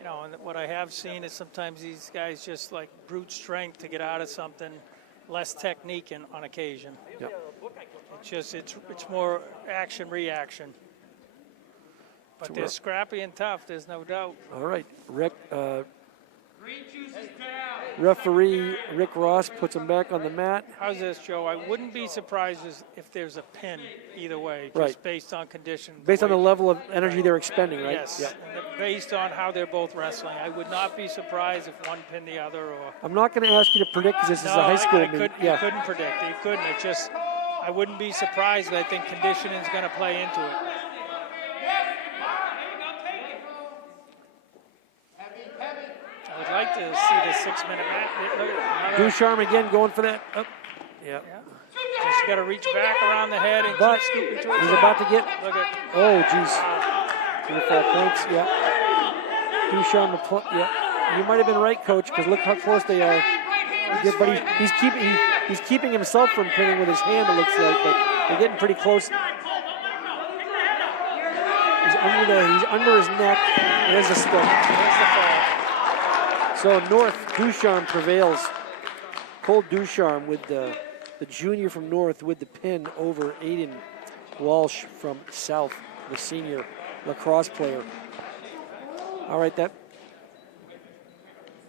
and what I have seen is sometimes these guys just like brute strength to get out of something, less technique on occasion. Yep. It's more action reaction. But they're scrappy and tough. There's no doubt. All right, referee Rick Ross puts him back on the mat. How's this, Joe? I wouldn't be surprised if there's a pin either way, just Right. based on condition. Based on the level of energy they're expending, right? Yes, Yeah. and based on how they're both wrestling. I would not be surprised if one pinned the other. Or I'm not going to ask you to predict because this is no, a high school I meet. you couldn't predict. You couldn't. It just, I wouldn't be surprised. But I think conditioning is going to play into it. I would like to see the 6-minute match. Ducharme again going for that. Oh, yeah. Just got to reach back around the head and But keep scooping to it. he's about to get. Look at. Oh, geez. 4 points. Yeah. Ducharme. Yeah. You might have been right, Coach, because look how close they are. But he's keeping himself from pinning with his hand. It looks like, but they're getting pretty close. He's under his neck. There's a split. There's the fall. So North, Ducharme prevails. Cole Ducharme with the junior from North with the pin over Aiden Walsh from South, the senior lacrosse player. All right, that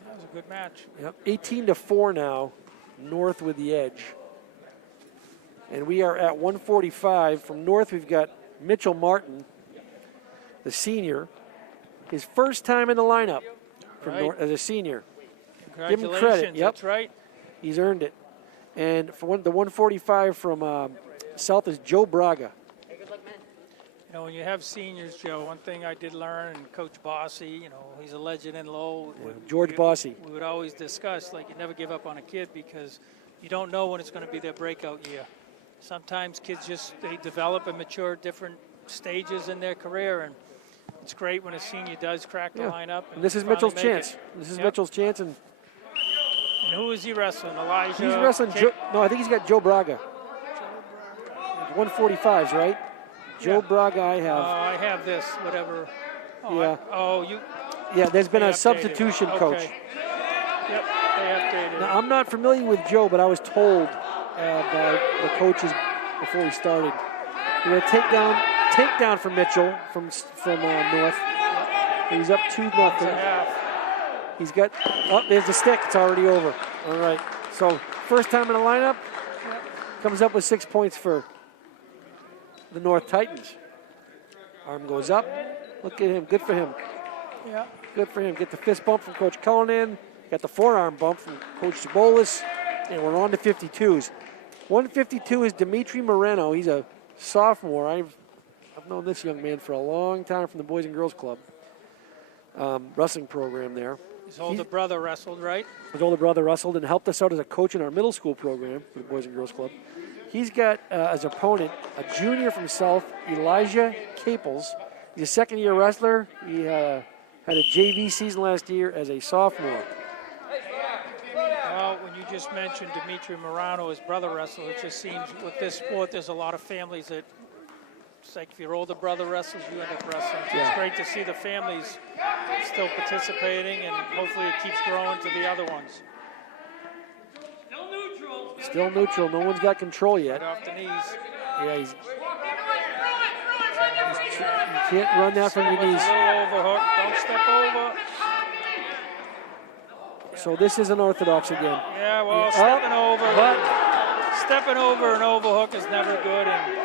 was a good match. Yep, 18-4 now, North with the edge. And we are at 145. From North, we've got Mitchell Martin, the senior. His first time in the lineup from North, as a senior. Give him credit. Yep. That's right. He's earned it. And for the 145 from South is Joe Braga. When you have seniors, Joe, one thing I did learn, and Coach Bossy, he's a legend in Lowell. George Bossy. We would always discuss, you never give up on a kid because you don't know when it's going to be their breakout year. Sometimes kids they develop and mature at different stages in their career, and it's great when a senior does crack the lineup. And this is Mitchell's chance. This is Mitchell's chance. And who is he wrestling? Elijah? He's wrestling no, I think he's got Joe Braga. 145s, right? Joe Braga I have. I have this, whatever. Yeah, there's been a substitution, Coach. Yep, they updated. Now, I'm not familiar with Joe, but I was told by the coaches before we started. We had a takedown from Mitchell from North. He's up 2-0. He's got, there's the stick. It's already over. All right. So first time in the lineup, comes up with 6 points for the North Titans. Arm goes up. Look at him. Good for him. Yeah. Good for him. Get the fist bump from Coach Cullinan. Got the forearm bump from Coach Zabolis. And we're on to 52s. 152 is Dimitri Moreno. He's a sophomore. I've known this young man for a long time from the Boys and Girls Club wrestling program there. His older brother wrestled, right? His older brother wrestled and helped us out as a coach in our middle school program for the Boys and Girls Club. He's got as opponent a junior from South, Elijah Caples. He's a second-year wrestler. He had a JV season last year as a sophomore. Well, when you just mentioned Dimitri Moreno, his brother wrestled, it just seems with this sport there's a lot of families that, it's like if your older brother wrestles, you end up wrestling. So Yeah. It's great to see the families still participating, and hopefully it keeps growing to the other ones. Still neutral. No one's got control yet. Right off the knees. Yeah, you can't run that from your A knees. little overhook. Don't step over. So this is unorthodox again. Yeah, well, stepping over an overhook is never good, and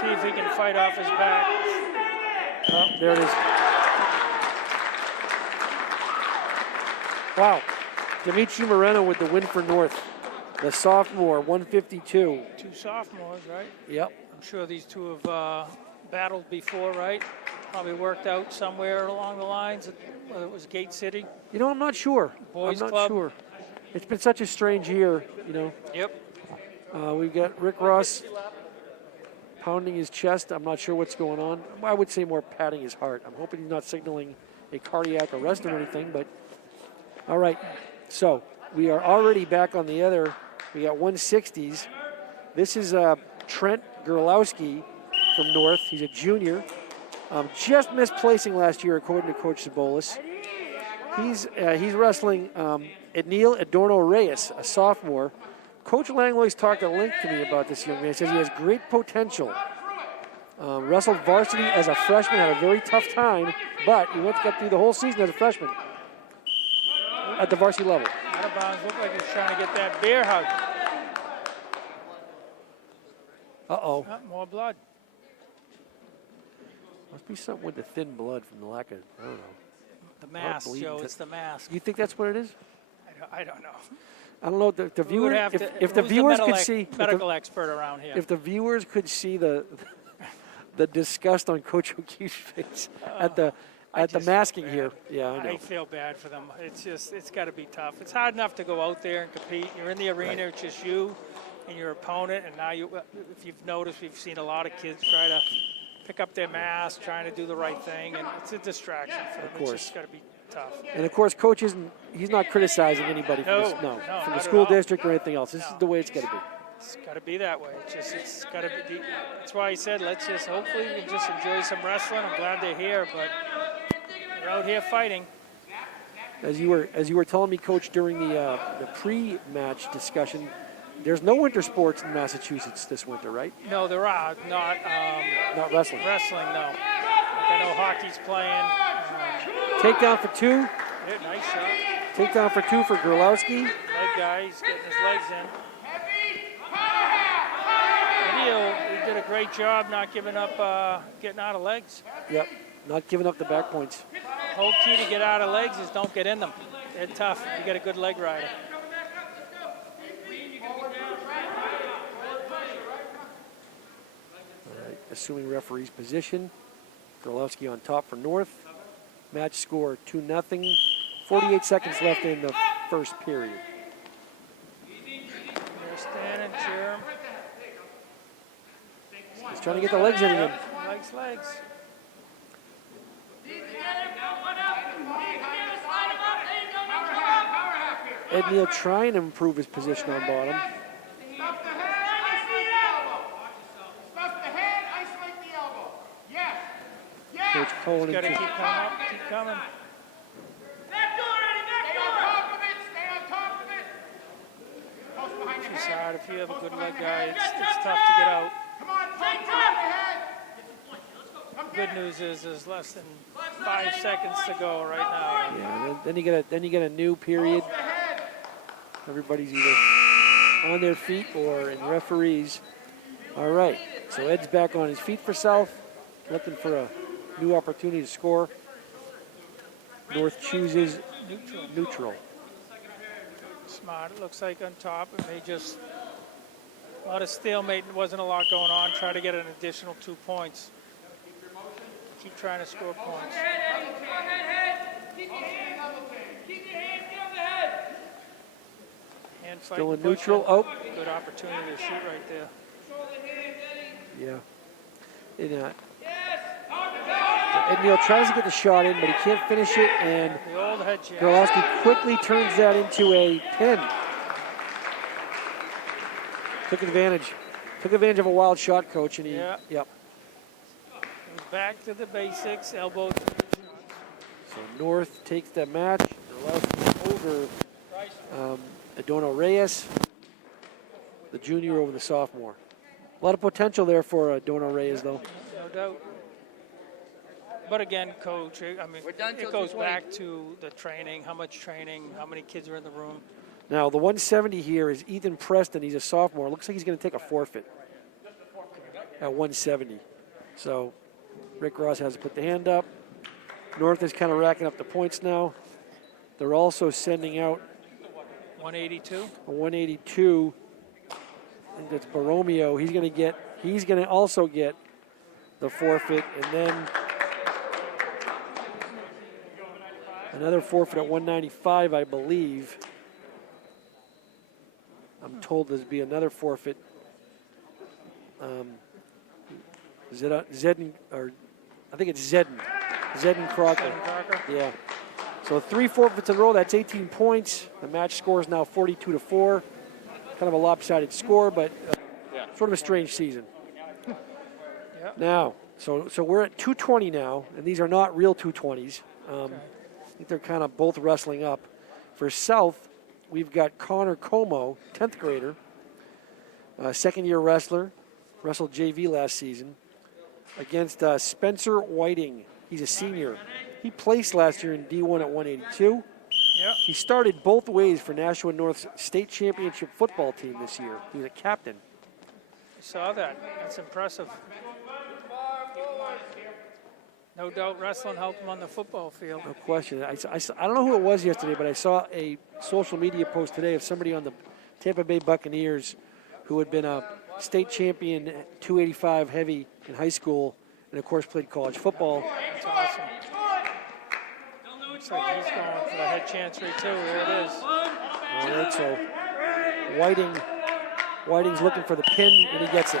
see if he can fight off his back. Oh, there it is. Wow. Dimitri Moreno with the win for North. The sophomore, 152. Two sophomores, right? Yep. I'm sure these two have battled before, right? Probably worked out somewhere along the lines, whether it was Gate City. You know, I'm not sure. Boys I'm not Club. sure. It's been such a strange year, you know. Yep. We've got Rick Ross pounding his chest. I'm not sure what's going on. I would say more patting his heart. I'm hoping he's not signaling a cardiac arrest or anything, but all right. So we are already back on the other. We got 160s. This is Trent Gerlowski from North. He's a junior. Just missed placing last year, according to Coach Zabolis. He's wrestling Ednil Adorno Reyes, a sophomore. Coach Langlois talked at length to me about this young man. He says he has great potential. Wrestled varsity as a freshman, had a very tough time, but he got through the whole season as a freshman at the varsity level. Out of bounds. Looked like he was trying to get that bear hug. Uh-oh. More blood. Must be something with the thin blood from the lack of, I don't know. The mask, bleeding. Joe. It's the mask. You think that's what it is? I don't know. I don't know. The We would viewer, have if to- the who's viewers medical could see, medical expert around here. if the viewers could see the disgust on Coach O'Keefe's face at the just masking feel here. Yeah, I know. I feel bad for them. It's got to be tough. It's hard enough to go out there and compete. You're in the arena, it's just you and your opponent, and now if you've noticed, we've seen a lot of kids try to pick up their mask, trying to do the right thing, and it's a distraction for them. course. It's just got to be tough. And of course, Coach he's not criticizing anybody from No, from no, the not school at all. district or anything else. This is the way it's got to be. It's got to be that way. It's got to be. That's why he said, let's just hopefully we can just enjoy some wrestling. I'm glad they're here, but they're out here fighting. As you were telling me, Coach, during the pre-match discussion, there's no winter sports in Massachusetts this winter, right? No, there are not Not wrestling. wrestling. No, like I know hockey's playing. Takedown for two. Yeah, nice shot. Takedown for two for Gerlowski. Leg guy, he's getting his legs in. He did a great job not giving up, getting out of legs. Yep. Not giving up the back points. Whole key to get out of legs is don't get in them. They're tough. You get a good leg rider. All right. Assuming referee's position. Gerlowski on top for North. Match score 2-0. 48 seconds left in the first period. They're standing, cheer 'em. He's trying to get the legs in again. Legs. Ed Neal trying to improve his position on bottom. Stuff the head, isolate the elbow. Stuff the head, isolate the elbow. Yes. Yes. Coach Cullen Got to into keep coming up, keep coming. Stay on top of it. Stay on top of it. Close behind the head. hard. If you have a good leg guy, it's tough to get out. Come on, take time ahead. Good news is there's less than 5 seconds to go right now. Yeah, then you get a new period. Everybody's either on their feet or in referees. All right, so Ed's back on his feet for South, looking for a new opportunity to score. North chooses neutral. Smart, it looks like on top. It may just, a lot of stalemate, wasn't a lot going on. Try to get an additional 2 points. Keep trying to score points. Hand fight Still in and push neutral. in. Oh, Good opportunity to shoot right there. yeah. Ed Neal tries to get the shot in, but he can't finish it, and The old head jab. Gorlowski quickly turns that into a pin. Took advantage of a wild shot, coach, and he, Yeah. yep. Back to the basics, elbow. So North takes the match. Gorlowski over Adorno Reyes, the junior over the sophomore. A lot of potential there for Adorno Reyes, though. No doubt. But again, coach, I mean, it goes back to the training, how much training, how many kids are in the room. Now, the 170 here is Ethan Preston. He's a sophomore. Looks like he's going to take a forfeit at 170. So Rick Ross has to put the hand up. North is kind of racking up the points now. They're also sending out 182. a 182. I think that's Borromeo. He's going to also get the forfeit, and then another forfeit at 195, I believe. I'm told there's be another forfeit. Zedden, or I think it's Zedden. Zedden Crocker. Yeah. So 3 forfeits in a row. That's 18 points. The match score is now 42-4. Kind of a lopsided score, but sort of a strange season. Yep. Now, so we're at 220 now, and these are not real 220s. I think they're kind of both wrestling up. For South, we've got Connor Como, 10th grader, second-year wrestler, wrestled JV last season, against Spencer Whiting. He's a senior. He placed last year in D1 at 182. Yeah. He started both ways for Nashua North's state championship football team this year. He was a captain. I saw that. That's impressive. No doubt wrestling helped him on the football field. No question. I don't know who it was yesterday, but I saw a social media post today of somebody on the Tampa Bay Buccaneers who had been a state champion 285 heavy in high school and, of course, played college football. That's awesome. Looks like he's going for the head chancery, too. There it is. All right, so Whiting's looking for the pin, and he gets it.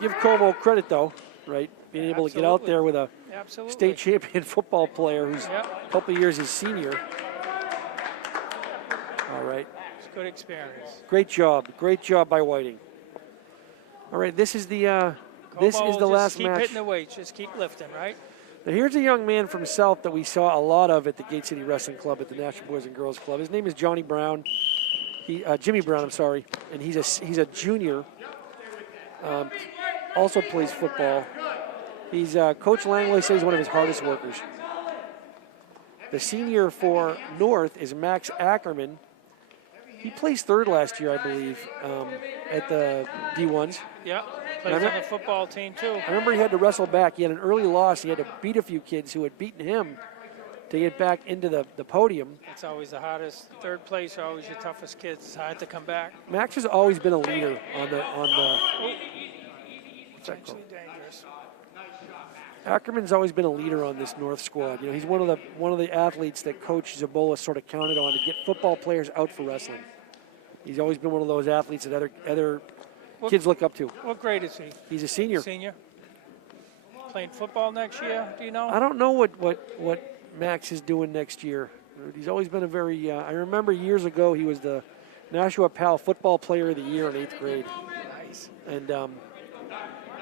Give Como credit, though, right? Being able to get out there with a Absolutely. state champion football player who's Yep. a couple of years his senior. All right. It's a good experience. Great job by Whiting. All right, this is the last keep match. hitting the weights. Just keep lifting, right? Now here's a young man from South that we saw a lot of at the Gate City Wrestling Club at the National Boys and Girls Club. His name is Jimmy Brown. I'm sorry, and he's a junior. Also plays football. He's Coach Langley says he's one of his hardest workers. The senior for North is Max Ackerman. He placed third last year, I believe, at the D1s. Yeah. Plays on the football team, too. I remember he had to wrestle back. He had an early loss. He had to beat a few kids who had beaten him to get back into the podium. It's always the hardest. Third place are always your toughest kids. It's hard to come back. Max has always been a leader on the. Potentially dangerous. Ackerman's always been a leader on this North squad. You know, he's one of the athletes that Coach Zabola sort of counted on to get football players out for wrestling. He's always been one of those athletes that other kids look up to. What grade is he? He's a senior. Senior. Playing football next year, do you know? I don't know what Max is doing next year. He's always been a very. I remember years ago he was the Nashua Pal Football Player of the Year in 8th grade. Nice.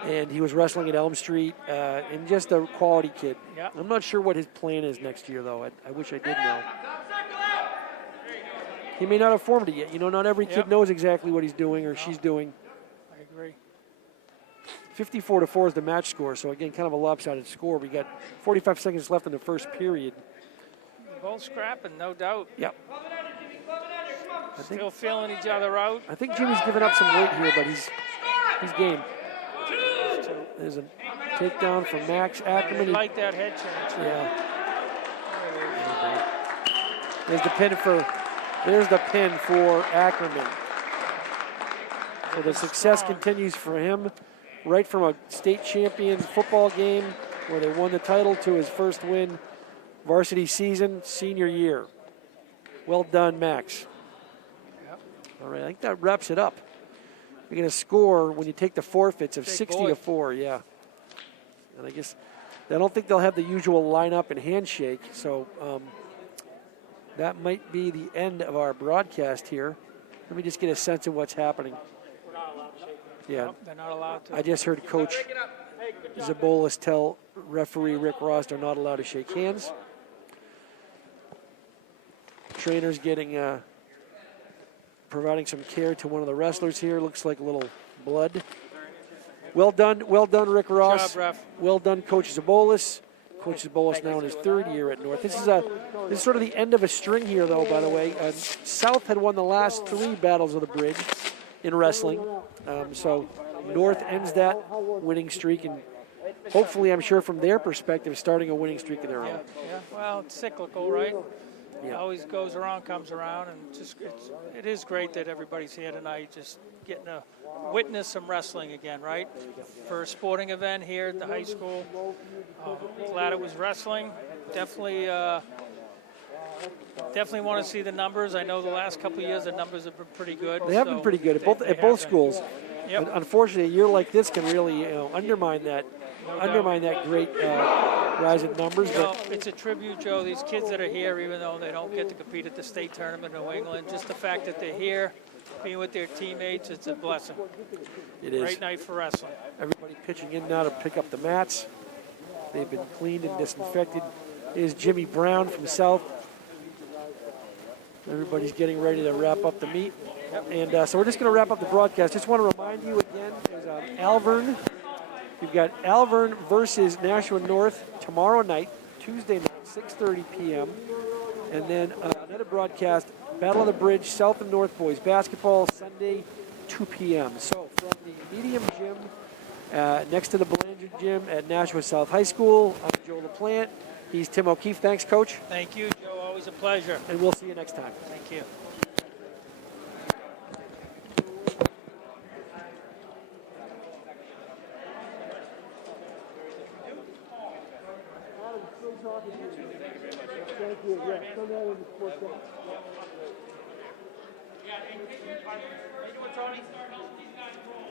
And he was wrestling at Elm Street, and just a quality kid. Yeah. I'm not sure what his plan is next year, though. I wish I did know. he may not have formed it yet. You know, not every kid Yep. knows exactly what he's doing or she's doing. I agree. 54-4 is the match score, so again, kind of a lopsided score. We got 45 seconds left in the first period. Both scrapping, no doubt. Yep. Still feeling each other out. I think Jimmy's given up some weight here, but he's game. There's a takedown from Max Ackerman. He- Like that head change. yeah. There's the pin for Ackerman. So the success continues for him, right from a state champion football game where they won the title to his first win varsity season, senior year. Well done, Max. All right, I think that wraps it up. You're going to score when you take the forfeits of Big 60-4, yeah. And I don't think they'll have the usual lineup and handshake, so that might be the end of our broadcast here. Let me just get a sense of what's happening. Yeah, Nope, they're not allowed to. I just heard Coach Zabolis tell referee Rick Ross they're not allowed to shake hands. Trainer's providing some care to one of the wrestlers here. Looks like a little blood. Well done, Rick Ross. Good job, ref. Well done, Coach Zabolis. Coach Zabolis now in his third year at North. This is sort of the end of a string here, though. By the way, South had won the last 3 battles of the bridge in wrestling, so North ends that winning streak, and hopefully, I'm sure from their perspective, starting a winning streak of their own. Yeah, well, it's cyclical, right? Yeah. It always goes around, comes around, and it is great that everybody's here tonight, just getting to witness some wrestling again, right? For a sporting event here at the high school. Glad it was wrestling. Definitely want to see the numbers. I know the last couple of years the numbers have been pretty good. They have been pretty good at both they have been. schools. Yep. But unfortunately, a year like this can really undermine that great rise in numbers. You know, But it's a tribute, Joe. These kids that are here, even though they don't get to compete at the state tournament in New England, just the fact that they're here, being with their teammates, it's a blessing. it is. Great night for wrestling. Everybody pitching in now to pick up the mats. They've been cleaned and disinfected. Here's Jimmy Brown from South. Everybody's getting ready to wrap up the meet. And so we're just going to wrap up the broadcast. Just want to remind you again, there's Alvern. We've got Alvern versus Nashua North tomorrow night, Tuesday night, 6:30 p.m. And then another broadcast, Battle of the Bridge, South and North Boys Basketball, Sunday, 2 p.m. So from the Medium Gym next to the Belanger Gym at Nashua South High School, I'm Joe LaPlante. He's Tim O'Keefe. Thanks, Coach. Thank you, Joe. Always a pleasure. And we'll see you next time. Thank you. Thank you. Yeah, send that in the sports. How you doing, Tony?